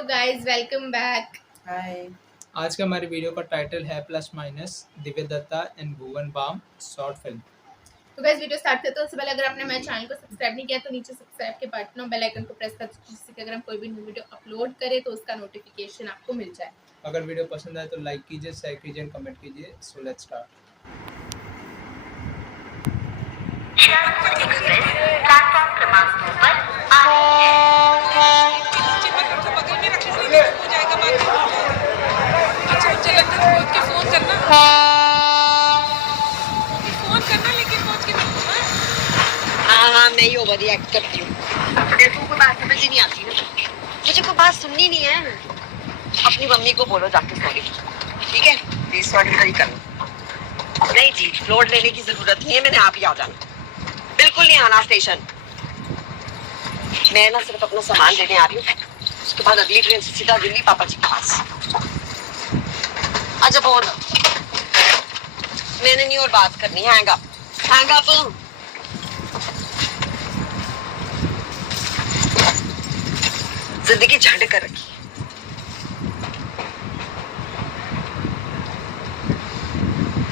Hello guys, welcome back. Hi. आज का हमारी वीडियो का टाइटल है plus minus Divya Dutta and Bhuvan Bam short film. तो गाइस वीडियो स्टार्ट करते हैं उससे पहले अगर आपने मेरे चैनल को सब्सक्राइब नहीं किया तो नीचे सब्सक्राइब के बटन और बेल आइकन को प्रेस कर दीजिए जिससे कि अगर हम कोई भी न्यू वीडियो अपलोड करें तो उसका नोटिफिकेशन आपको मिल जाए। अगर वीडियो पसंद आए तो लाइक कीजिए, शेयर कीजिए, कमेंट कीजिए। So let's start. प्लेटफॉर्म क्रमांक 2 पर आ रही है। बगल में रख लीजिए, हो जाएगा बात। अच्छा मुझे लगता है पहुंच के फोन करना, लेकिन पहुंच के हाँ मैं ही ओवर रिएक्ट करती हूँ। देखो कोई बात समझ ही नहीं आती ना, मुझे कोई बात सुननी नहीं है। अपनी मम्मी को बोलो जाके सॉरी, ठीक है? प्लीज सॉरी सही करो। नहीं जी, लोड लेने की जरूरत नहीं है, मैंने आप ही आ जाना, बिल्कुल नहीं आना स्टेशन। मैं ना सिर्फ अपना सामान लेने आ रही हूँ, उसके बाद अगली ट्रेन से सीधा दिल्ली पापा जी के पास। अच्छा बोल, मैंने नहीं और बात करनी। Hang up. जिंदगी झंड कर रखी।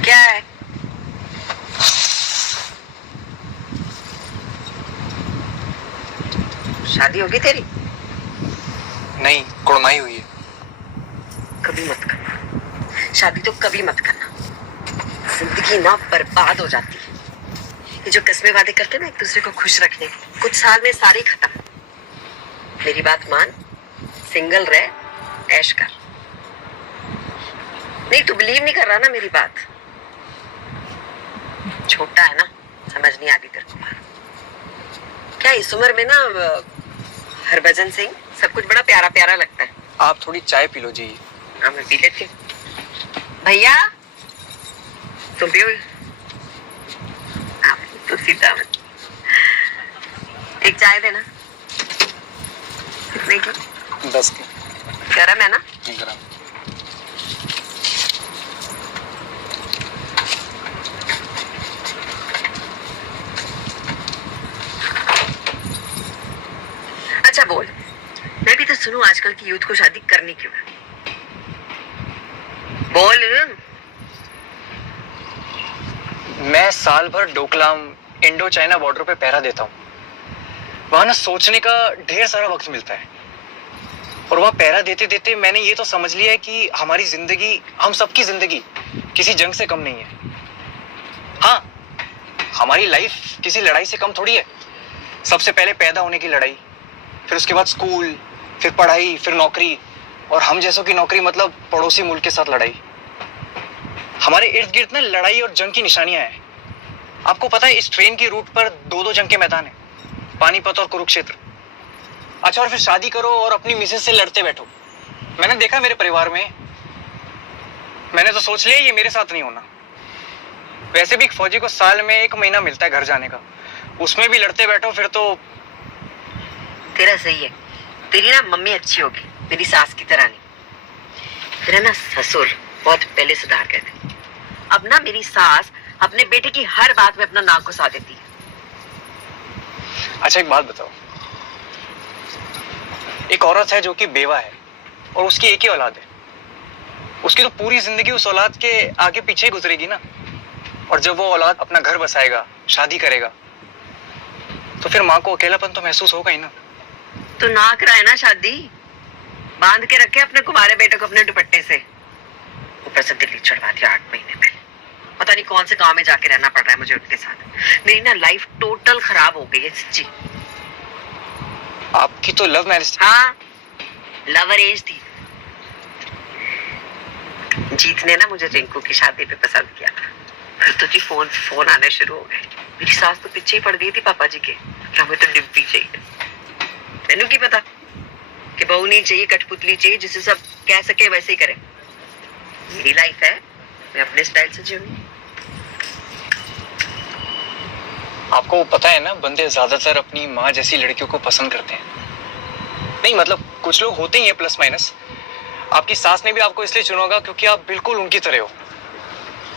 क्या है? शादी होगी तेरी? नहीं, कुड़माई हुई है। कभी मत करना शादी, तो कभी मत करना। जिंदगी ना बर्बाद हो जाती है। ये जो कस्मे वादे करते हैं ना एक दूसरे को खुश रखने के, कुछ साल में सारे खत्म। मेरी बात मान, सिंगल रह, ऐश कर। नहीं तू बिलीव नहीं कर रहा ना मेरी बात। छोटा है ना, समझ नहीं आती तेरे को। क्या इस उम्र में ना हरभजन सिंह सब कुछ बड़ा प्यारा प्यारा लगता है। आप थोड़ी चाय पी लो जी। हाँ मैं पी लेती हूँ। भैया तुम पियो? आप तो सीधा मत। एक चाय देना। कितने की? 10 की। गरम है ना? गरम। अच्छा बोल, मैं भी तो सुनूं आजकल की यूथ को शादी करनी क्यों है? बोल। मैं साल भर डोकलाम इंडो चाइना बॉर्डर पे पहरा देता हूँ। वहां ना सोचने का ढेर सारा वक्त मिलता है, और वहां पहरा देते देते मैंने ये तो समझ लिया है कि हमारी जिंदगी, हम सबकी जिंदगी किसी जंग से कम नहीं है। हाँ, हमारी लाइफ किसी लड़ाई से कम थोड़ी है। सबसे पहले पैदा होने की लड़ाई, फिर उसके बाद स्कूल, फिर पढ़ाई, फिर नौकरी, और हम जैसों की नौकरी मतलब पड़ोसी मुल्क के साथ लड़ाई। हमारे इर्द गिर्द ना लड़ाई और जंग की निशानियां हैं। आपको पता है इस ट्रेन की रूट पर दो जंग के मैदान हैं, पानीपत और कुरुक्षेत्र। अच्छा, और फिर शादी करो और अपनी मिसेज से लड़ते बैठो। मैंने देखा मेरे परिवार में, मैंने तो सोच लिया ये मेरे साथ नहीं होना। वैसे भी एक फौजी को साल में 1 महीना मिलता है घर जाने का, उसमें भी लड़ते बैठो फिर तो। तेरा सही है, तेरी ना मम्मी अच्छी होगी, मेरी सास की तरह नहीं। तेरा ना ससुर बहुत पहले सुधार गए थे। अब ना मेरी सास अपने बेटे की हर बात में अपना नाक घुसा देती है। अच्छा एक बात बताओ, एक औरत है जो कि बेवा है और उसकी एक ही औलाद है, उसकी तो पूरी जिंदगी उस औलाद के आगे पीछे ही गुजरेगी ना। और जब वो औलाद अपना घर बसाएगा, शादी करेगा, तो फिर माँ को अकेलापन तो महसूस होगा ही ना। तो ना कराए ना शादी, बांध के रखे अपने कुमारे बेटे को अपने दुपट्टे से। ऊपर से दिल्ली चढ़वा दिया 8 महीने पहले। पता नहीं कौन से गांव में जाके रहना पड़ रहा है मुझे उनके साथ। मेरी ना लाइफ टोटल खराब हो गई है सच्ची। आपकी तो लव मैरिज थी। हाँ, लव अरेंज थी। जीत ने ना मुझे रिंकू की शादी पे पसंद किया, फिर तो जी फोन आने शुरू हो गए। मेरी सास तो पीछे ही पड़ गई थी पापा जी के कि हमें तो डिब्बी चाहिए। मैंने की पता कि बहू नहीं चाहिए, कठपुतली चाहिए, जिसे सब कह सके वैसे ही करे। मेरी लाइफ है, मैं अपने स्टाइल से जीऊंगी। आपको पता है ना, बंदे ज्यादातर अपनी माँ जैसी लड़कियों को पसंद करते हैं। नहीं मतलब कुछ लोग होते ही हैं प्लस माइनस। आपकी सास ने भी आपको इसलिए चुना होगा क्योंकि आप बिल्कुल उनकी तरह हो।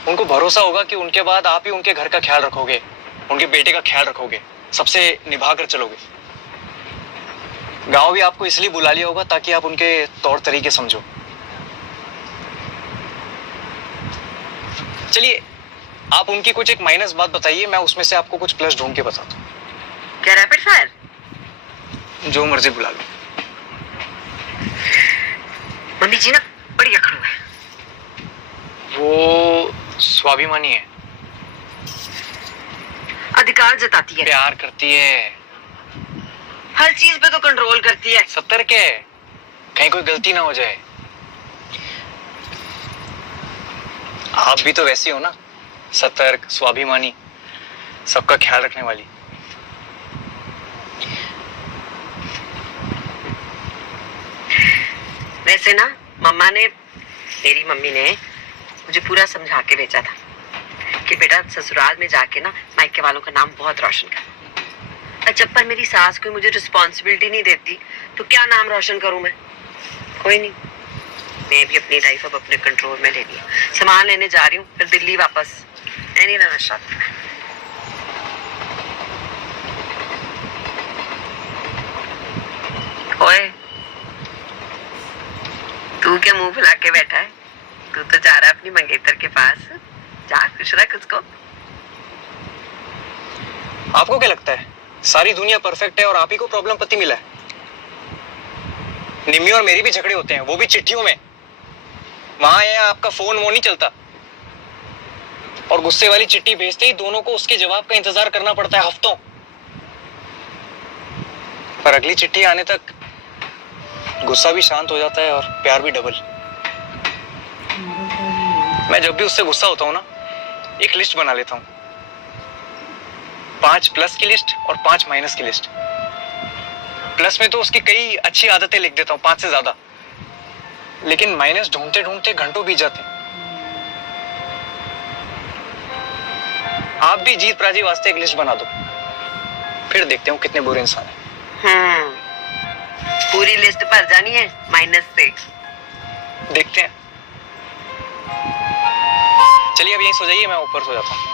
उनको भरोसा होगा कि उनके बाद आप ही उनके घर का ख्याल रखोगे, उनके बेटे का ख्याल रखोगे, सबसे निभा कर चलोगे। गांव भी आपको इसलिए बुला लिया होगा ताकि आप उनके तौर तरीके समझो। चलिए आप उनकी कुछ एक माइनस बात बताइए, मैं उसमें से आपको कुछ प्लस ढूंढ के बताता हूँ। क्या रैपिड फायर? जो मर्जी बुला लो। मम्मी जी ना बड़ी अखड़ू है। वो स्वाभिमानी है, अधिकार जताती है, प्यार करती है, हर चीज पे तो कंट्रोल करती है। सतर्क है, कहीं कोई गलती ना हो जाए। आप भी तो वैसी हो ना, सतर्क, स्वाभिमानी, सबका ख्याल रखने वाली। वैसे ना मेरी मम्मी ने मुझे पूरा समझा के भेजा था कि बेटा ससुराल में जाके ना मायके वालों का नाम बहुत रोशन कर। अच्छा पर मेरी सास कोई मुझे रिस्पॉन्सिबिलिटी नहीं देती तो क्या नाम रोशन करूं मैं? कोई नहीं, मैं भी अपनी लाइफ अब अपने कंट्रोल में ले लिया। सामान लेने जा रही हूँ, फिर दिल्ली वापस। मैं नहीं रहना चाहती। ओए तू क्या मुंह फुला के बैठा है? तू तो जा रहा है अपनी मंगेतर के पास। जा खुश रख उसको। आपको क्या लगता है सारी दुनिया परफेक्ट है और आप ही को प्रॉब्लम पति मिला है? निम्मी और मेरी भी झगड़े होते हैं, वो भी चिट्ठियों में। वहां यहाँ आपका फोन वो नहीं चलता, और गुस्से वाली चिट्ठी भेजते ही दोनों को उसके जवाब का इंतजार करना पड़ता है हफ्तों। पर अगली चिट्ठी आने तक गुस्सा भी शांत हो जाता है और प्यार भी डबल। मैं जब भी उससे गुस्सा होता हूं ना, एक लिस्ट बना लेता हूं, 5 प्लस की लिस्ट और 5 माइनस की लिस्ट। प्लस में तो उसकी कई अच्छी आदतें लिख देता हूं, 5 से ज्यादा, लेकिन माइनस ढूंढते ढूंढते घंटों बीत जाते हैं। आप भी जीत प्राजी वास्ते एक लिस्ट बना दो, फिर देखते हो कितने बुरे इंसान हैं। पूरी लिस्ट भर जानी है माइनस से। देखते हैं। चलिए अब यहीं सो जाइए, मैं ऊपर सो जाता हूँ।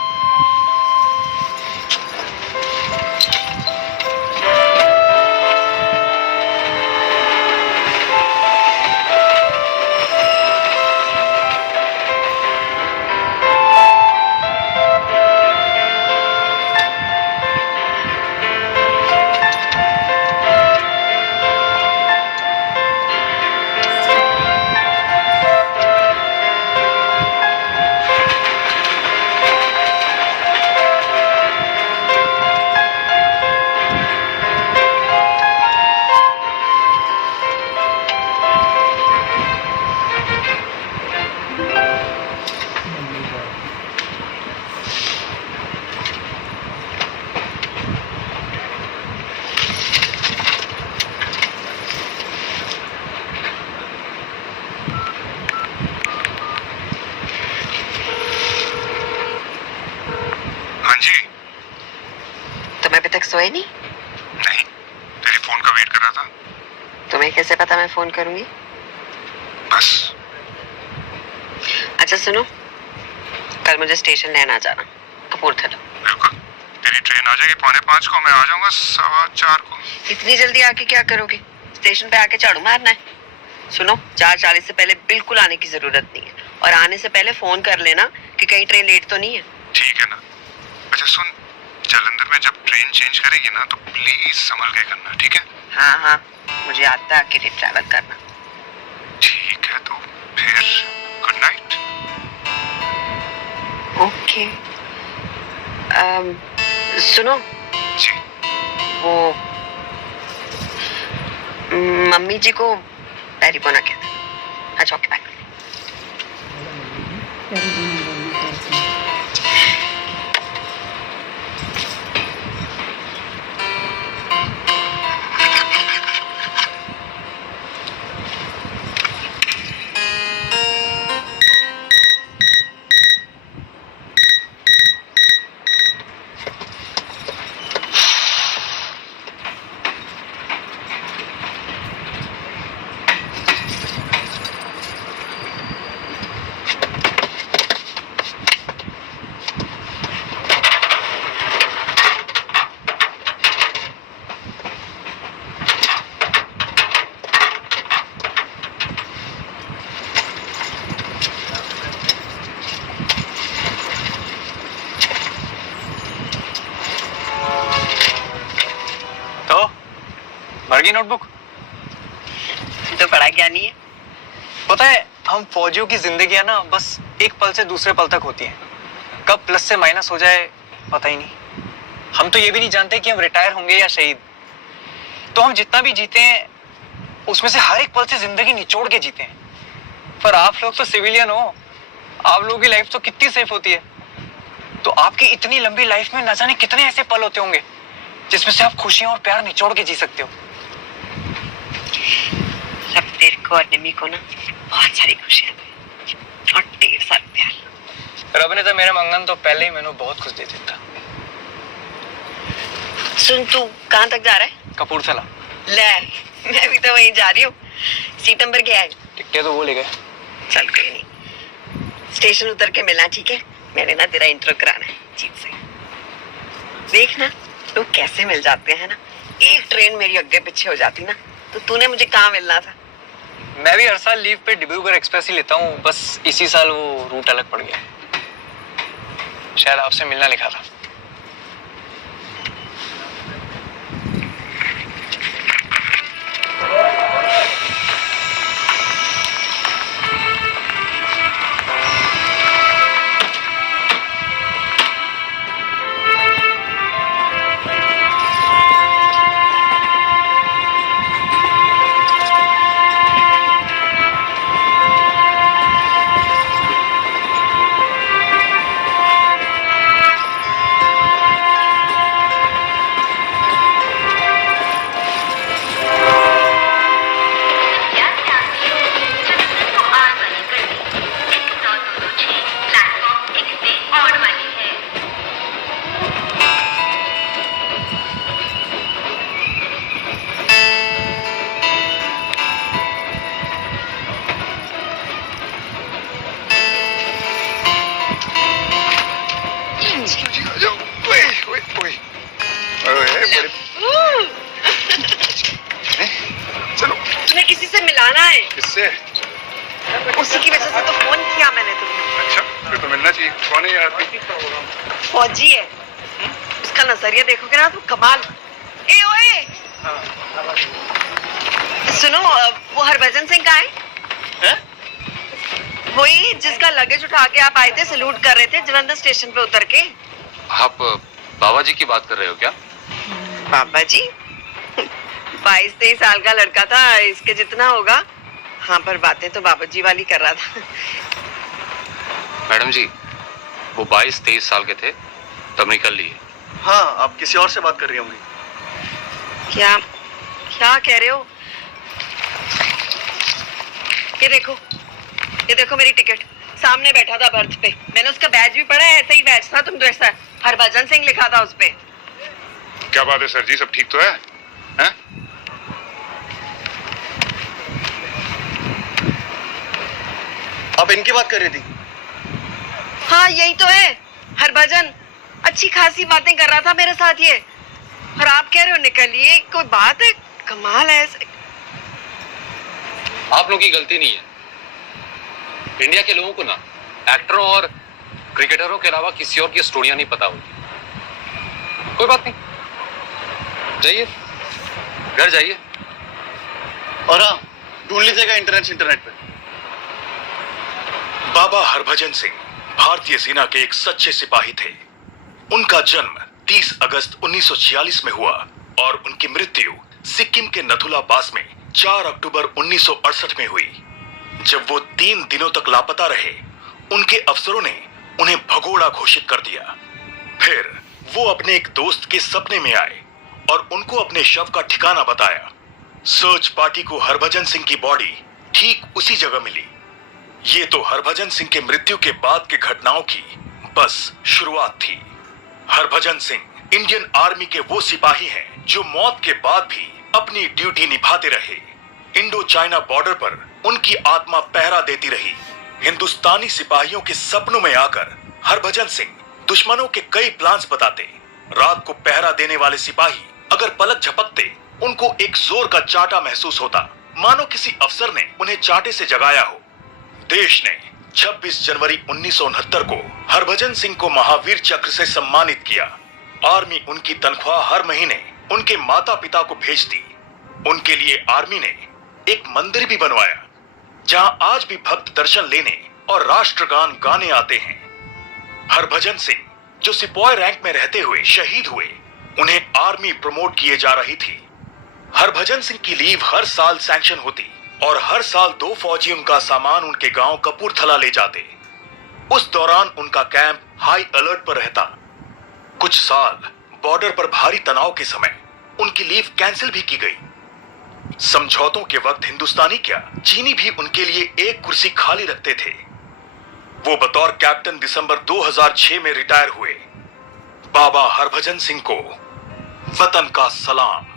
सोए नहीं? नहीं, तेरी फोन का वेट कर रहा था। तुम्हें कैसे पता मैं फोन करूंगी? बस। अच्छा सुनो, कल मुझे स्टेशन लेना जाना, कपूरथला। बिल्कुल, तेरी ट्रेन आ जाएगी 4:45 को, मैं आ जाऊंगा 4:15 को। इतनी जल्दी आके क्या करोगे? स्टेशन पे आके झाड़ू मारना है? सुनो, 4:40 से पहले बिल्कुल आने की जरूरत नहीं है, और आने से पहले फोन कर लेना कि कहीं ट्रेन लेट तो नहीं है। ठीक है ना? अच्छा सुन, जालंधर में जब ट्रेन चेंज करेगी ना तो प्लीज संभल के करना, ठीक है? हाँ हाँ, मुझे आता है अकेले ट्रैवल करना। ठीक है, तो फिर गुड नाइट। ओके। सुनो जी। वो मम्मी जी को पैरी पोना कहते हैं। अच्छा ओके, बाय। भर गई नोटबुक? तो पढ़ा क्या नहीं है? पता है, हम फौजियों की जिंदगी ना बस एक पल से दूसरे पल तक होती है। कब प्लस से माइनस हो जाए पता ही नहीं। हम तो ये भी नहीं जानते कि हम रिटायर होंगे या शहीद। तो हम जितना भी जीते हैं उसमें से हर एक पल से जिंदगी निचोड़ के जीते हैं। पर आप लोग तो सिविलियन हो, आप लोगों की लाइफ तो कितनी सेफ होती है। तो आपकी इतनी लंबी लाइफ में न जाने कितने ऐसे पल होते होंगे जिसमें से आप खुशियां और प्यार निचोड़ के जी सकते हो। अब तेरे को और निमी को ना बहुत सारी खुशियां और ढेर सारा प्यार। रब ने तो मेरे मंगन तो पहले ही मैंने बहुत खुश दे दिया था। सुन, तू कहाँ तक जा रहा है? कपूरथला। ले, मैं भी तो वहीं जा रही हूँ। सीट नंबर क्या है? टिकटें तो वो ले गए। चल कोई नहीं, स्टेशन उतर के मिलना, ठीक है? मैंने ना तेरा इंट्रो कराना है जीत से। देख ना लोग कैसे मिल जाते हैं ना। एक ट्रेन मेरी आगे पीछे हो जाती ना तो तूने मुझे कहाँ मिलना था? मैं भी हर साल लीव पे डिब्रूगढ़ एक्सप्रेस ही लेता हूँ, बस इसी साल वो रूट अलग पड़ गया। शायद आपसे मिलना लिखा था। चलो, तुम्हें किसी से मिलाना है। किससे? उसी की वजह से तो फोन किया मैंने तुम्हें। अच्छा, फिर तो मिलना चाहिए। कौन है यार? फौजी है, उसका नजरिया देखोगे ना तो कमाल। ए ओए, सुनो, वो हरभजन सिंह कहाँ है? वही जिसका लगेज उठा के आप आए थे, सैल्यूट कर रहे थे जलंधर स्टेशन पे उतर के। आप बाबा जी की बात कर रहे हो क्या? बाबा जी? 22-23 साल का लड़का था, इसके जितना होगा। हाँ, पर बातें तो बाबा जी वाली कर रहा था। मैडम जी, वो 22-23 साल के थे तब निकल लिए। हाँ, आप किसी और से बात कर रही होंगी। क्या क्या कह रहे हो? ये देखो मेरी टिकट। सामने बैठा था बर्थ पे, मैंने उसका बैज भी पढ़ा है। ऐसा ही बैज था, तुम तो ऐसा हरभजन सिंह लिखा था उस पे। क्या बात है सर जी, सब ठीक तो है? हैं? आप इनकी बात कर रही थी? हाँ, यही तो है हरभजन। अच्छी खासी बातें कर रहा था मेरे साथ ये, और आप कह रहे हो निकलिए। कोई बात है? कमाल है। आप लोगों की गलती नहीं है। इंडिया के लोगों को ना एक्टरों और क्रिकेटरों के अलावा किसी और की स्टोरियां नहीं पता होती। कोई बात नहीं, जाइए घर जाइए। और हाँ, ढूंढ लीजिएगा इंटरनेट पे। बाबा हरभजन सिंह भारतीय सेना के एक सच्चे सिपाही थे। उनका जन्म 30 अगस्त 1946 में हुआ और उनकी मृत्यु सिक्किम के नथुला पास में 4 अक्टूबर 1968 में हुई। जब वो 3 दिनों तक लापता रहे, उनके अफसरों ने उन्हें भगोड़ा घोषित कर दिया। फिर वो अपने एक दोस्त के सपने में आए और उनको अपने शव का ठिकाना बताया। सर्च पार्टी को हरभजन सिंह की बॉडी ठीक उसी जगह मिली। ये तो हरभजन सिंह के मृत्यु के बाद की घटनाओं की बस शुरुआत थी। हरभजन सिंह इंडियन आर्मी के वो सिपाही हैं जो मौत के बाद भी अपनी ड्यूटी निभाते रहे। इंडो चाइना बॉर्डर पर उनकी आत्मा पहरा देती रही। हिंदुस्तानी सिपाहियों के सपनों में आकर हरभजन सिंह दुश्मनों के कई प्लान्स बताते। रात को पहरा देने वाले सिपाही अगर पलक झपकते, उनको एक जोर का चाटा महसूस होता, मानो किसी अफसर ने उन्हें चाटे से जगाया हो। देश ने 26 जनवरी 1969 को हरभजन सिंह को महावीर चक्र से सम्मानित किया। आर्मी उनकी तनख्वाह हर महीने उनके माता पिता को भेजती। उनके लिए आर्मी ने एक मंदिर भी बनवाया जहां आज भी भक्त दर्शन लेने और राष्ट्रगान गाने आते हैं। हरभजन सिंह जो सिपाही रैंक में रहते हुए शहीद हुए, उन्हें आर्मी प्रमोट किए जा रही थी। हरभजन सिंह की लीव हर साल सैंक्शन होती और हर साल 2 फौजी उनका सामान उनके गांव कपूरथला ले जाते। उस दौरान उनका कैंप हाई अलर्ट पर रहता। कुछ साल बॉर्डर पर भारी तनाव के समय उनकी लीव कैंसिल भी की गई। समझौतों के वक्त हिंदुस्तानी क्या, चीनी भी उनके लिए एक कुर्सी खाली रखते थे। वो बतौर कैप्टन दिसंबर 2006 में रिटायर हुए। बाबा हरभजन सिंह को वतन का सलाम।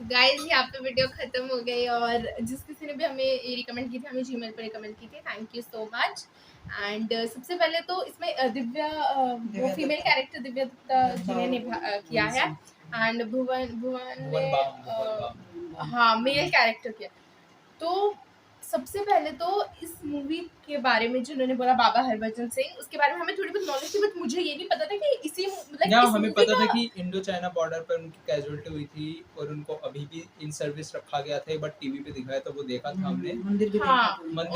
गाइज यहाँ पे वीडियो खत्म हो गई और जिस किसी ने भी हमें ये रिकमेंड की थी, हमें जीमेल पर रिकमेंड की थी, thank you so much. And सबसे पहले तो इसमें दिव्या वो फीमेल कैरेक्टर दिव्या दत्ता जी ने किया है एंड भुवन ने हाँ मेल कैरेक्टर किया। तो सबसे पहले तो इस मूवी के बारे में जिन्होंने बोला बाबा हरभजन सिंह, उसके बारे में हमें थोड़ी बहुत नॉलेज थी, बट मुझे ये नहीं पता था कि इसी मतलब हमें पता था कि इंडो चाइना बॉर्डर पर उनकी कैजुअलिटी हुई थी और उनको अभी भी इन सर्विस रखा गया था। बट टीवी पे दिखाया था, वो देखा था हमने, मंदिर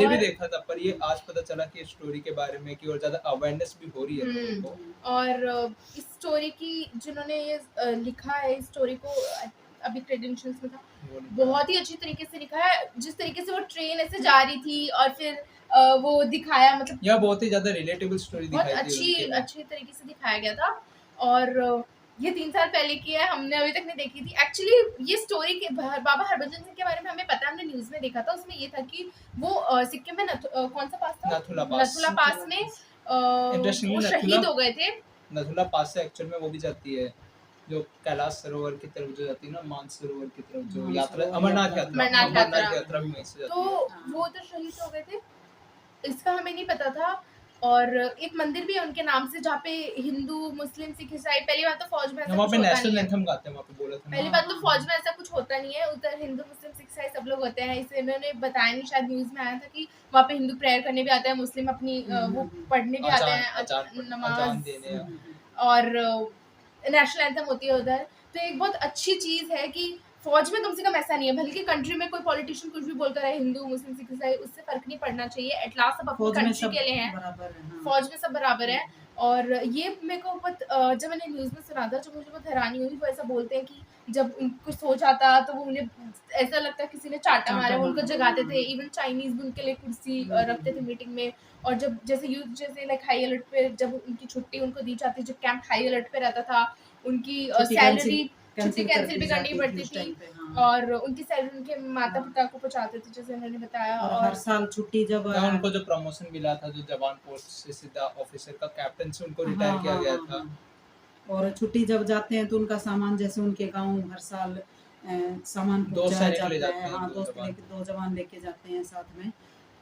भी देखा था, पर ये आज पता चला कि स्टोरी के बारे में कि और ज्यादा अवेयरनेस भी हो रही है लोगों को। और इस स्टोरी की जिन्होंने ये लिखा है, इस स्टोरी को अभी क्रेडेंशियल्स में था, बहुत ही अच्छी तरीके से लिखा है। जिस तरीके से वो ट्रेन ऐसे जा रही थी और फिर वो दिखाया, मतलब यह बहुत ही ज्यादा रिलेटेबल स्टोरी दिखाई थी, अच्छी तरीके से दिखाया गया था। और ये 3 साल पहले की है, हमने अभी तक नहीं देखी थी। एक्चुअली ये स्टोरी के बाबा हरभजन सिंह के बारे में हमें पता है, हमने न्यूज में देखा था। उसमें ये था कि वो सिक्किम में कौन सा पास था, नथुला पास में वो शहीद हो गए थे। नथुला पास से एक्चुअल में वो भी जाती है जो कैलाश सरोवर की तरफ जो जाती है ना, मानसरोवर की तरफ जो यात्रा, अमरनाथ यात्रा भी वहीं से जाती है। तो वो तो शहीद हो गए थे, इसका हमें नहीं पता था। और एक मंदिर भी है उनके नाम से जहाँ पे हिंदू मुस्लिम सिख ईसाई, पहली बात तो फौज में ऐसा वहाँ पे कुछ होता नेशनल नहीं एंथम गाते हैं, वहाँ पे बोला था। पहली बात तो फौज में ऐसा कुछ होता नहीं है, उधर हिंदू मुस्लिम सिख ईसाई सब लोग होते हैं। इसे इन्होंने बताया नहीं, शायद न्यूज में आया था कि वहाँ पे हिंदू प्रेयर करने भी आते हैं, मुस्लिम अपनी वो पढ़ने भी आते हैं नमाज, और नेशनल एंथम होती है उधर। तो एक बहुत अच्छी चीज है कि फौज में कम से कम ऐसा नहीं है, बल्कि कंट्री में कोई पॉलिटिशियन कुछ भी बोलता रहे, हिंदू मुस्लिम सिख ईसाई, उससे फर्क नहीं पड़ना चाहिए। एट लास्ट सब अपनी कंट्री के लिए हैं, फौज में सब बराबर है। और ये मेरे को बहुत जब मैंने न्यूज़ में सुना था, जो मुझे बहुत हैरानी हुई, वो ऐसा बोलते हैं कि जब कुछ हो जाता तो वो उन्हें ऐसा लगता है किसी ने चाटा मारा, वो उनको जगाते थे। इवन चाइनीज भी उनके लिए कुर्सी रखते थे मीटिंग में। और जब जैसे यूथ जैसे लाइक हाई अलर्ट पे जब उनकी छुट्टी उनको दी जाती, जब कैंप हाई अलर्ट पे रहता था, उनकी सैलरी छुट्टी कैंसिल भी करनी पड़ती थी, और उनकी सैलरी उनके माता पिता को पहुंचाते थे, जैसे उन्होंने बताया। और हर साल छुट्टी जब उनको जो प्रमोशन मिला था, जो जवान पोस्ट से सीधा ऑफिसर का कैप्टन से उनको रिटायर किया गया था, और छुट्टी जब जाते हैं तो उनका सामान, जैसे उनके गांव हर साल सामान पहुंचाया जाता है। हाँ, 2 जवान लेके जाते हैं साथ में।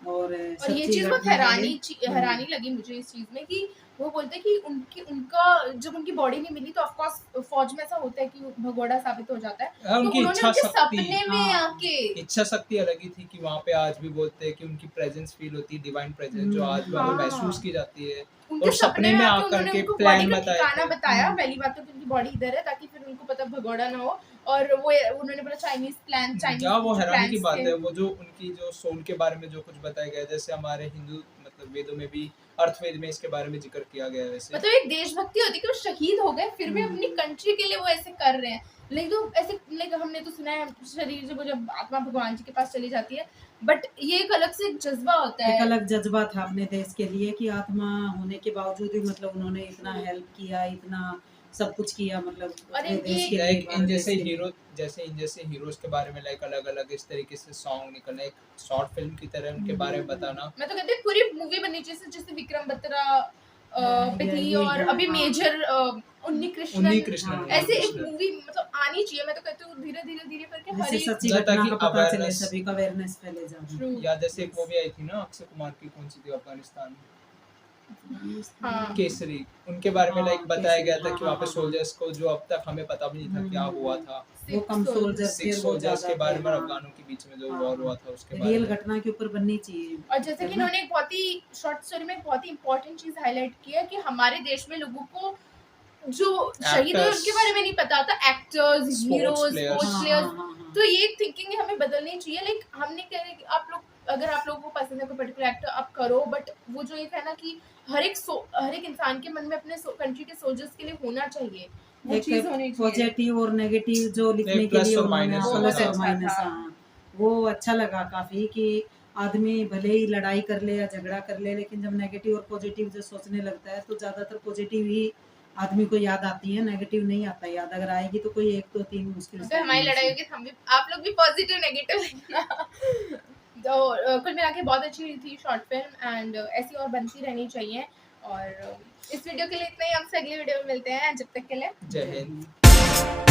और ये चीज बहुत हैरानी लगी मुझे इस चीज में कि वो बोलते हैं कि उनका जब उनकी बॉडी नहीं मिली तो ऑफ कोर्स फौज में ऐसा होता है कि भगोड़ा साबित हो जाता है। उनकी तो इच्छा सपने में आके इच्छा शक्ति अलग ही थी कि वहाँ पे आज भी बोलते हैं कि उनकी प्रेजेंस फील होती है, डिवाइन प्रेजेंस जो आज भी महसूस की जाती है। और सपने में आकर के प्लान बताया। पहली बात तो उनकी बॉडी इधर है, ताकि फिर उनको पता भगोड़ा ना हो। और वो उन्होंने बोला चाइनीज प्लान, या वो हैरानी की बात चाइनीज है, वो जो उनकी जो सोल के बारे में जो कुछ बताया गया है, जैसे हमारे हिंदू मतलब वेदों में भी अर्थवेद में इसके बारे में जिक्र किया गया है। वैसे मतलब एक देशभक्ति होती है कि वो शहीद हो गए फिर भी अपनी कंट्री के लिए वो ऐसे कर रहे हैं। लेकिन तो ऐसे लाइक हमने तो सुना है शरीर जब आत्मा भगवान जी के पास चली जाती है, बट ये एक अलग से एक जज्बा होता है, एक अलग जज्बा था अपने देश के लिए कि आत्मा होने के बावजूद भी मतलब उन्होंने इतना हेल्प किया, इतना सब कुछ किया, मतलब अरे अपने देश के लिए, लाइक इन भारत जैसे देश के लिए। हीरो, जैसे इन जैसे हीरोज के बारे में लाइक अलग अलग इस तरीके से सॉन्ग निकलना, एक शॉर्ट फिल्म की तरह उनके बारे में बताना। मैं तो कहती हूँ पूरी मूवी बननी चाहिए, जैसे विक्रम बत्रा पे थी, ये और अभी हाँ। मेजर उन्नी उन्नी कृष्णन, कृष्णन, ऐसे एक कृष्णन। मूवी मतलब आनी चाहिए। मैं तो कहती हूँ धीरे धीरे करके हर जैसे एक सच्ची जहाँ घटना ताकि का पता चले, awareness- सभी का अवेयरनेस फैले जाए। True। या जैसे एक मूवी आई थी ना अक्षय कुमार की, कौन सी थी, अफगानिस्तान हाँ। केसरी, उनके बारे में हाँ, लाइक बताया गया केसरी, था कि हाँ, वहाँ पे हाँ, सोल्जर्स को जो अब तक हमें पता भी नहीं था क्या हुआ था, वो कम सोल्जर्स थे, 6 वो सोल्जर्स ज्यादा के बारे थे, में, हाँ। अफगानों के बीच में जो हाँ, वॉर हुआ था उसके बारे रियल में। घटना के ऊपर बननी चाहिए। और जैसे कि इन्होंने एक बहुत ही शॉर्ट स्टोरी में एक बहुत ही इंपॉर्टेंट चीज हाईलाइट की है कि हमारे देश में लोगों को जो शहीद हुए उनके बारे में नहीं पता होता, एक्टर्स, हीरोज, players। स्पोर्ट्स हाँ, प्लेयर्स। हाँ, हाँ, तो ये थिंकिंग हमें बदलनी चाहिए। लाइक हमने कह रहे कि आप लोग, अगर आप लोगों को पसंद है कोई पर्टिकुलर एक्टर आप करो, बट वो जो एक है ना कि हर एक इंसान के मन में अपने कंट्री के सोल्जर्स के लिए होना चाहिए, वो एक चीज होनी चाहिए। पॉजिटिव और नेगेटिव जो लिखने के प्लस लिए और उन्होंने माइनस बहुत प्लस और अच्छा माइनस, था। हाँ, वो अच्छा लगा काफी कि आदमी भले ही लड़ाई कर ले या झगड़ा कर ले, लेकिन जब नेगेटिव और पॉजिटिव जो सोचने लगता है तो ज्यादातर पॉजिटिव ही आदमी को याद आती है, नेगेटिव नहीं आता याद। अगर आएगी तो कोई 1 2 3 मुश्किल से अगर हमारी आएगी। लड़ाई होगी तो हम भी, आप लोग भी पॉजिटिव नेगेटिव लिखना। तो कुल मिला के बहुत अच्छी थी शॉर्ट फिल्म, एंड ऐसी और बनती रहनी चाहिए। और इस वीडियो के लिए इतना ही, आपसे अगली वीडियो में मिलते हैं, जब तक के लिए जय हिंद।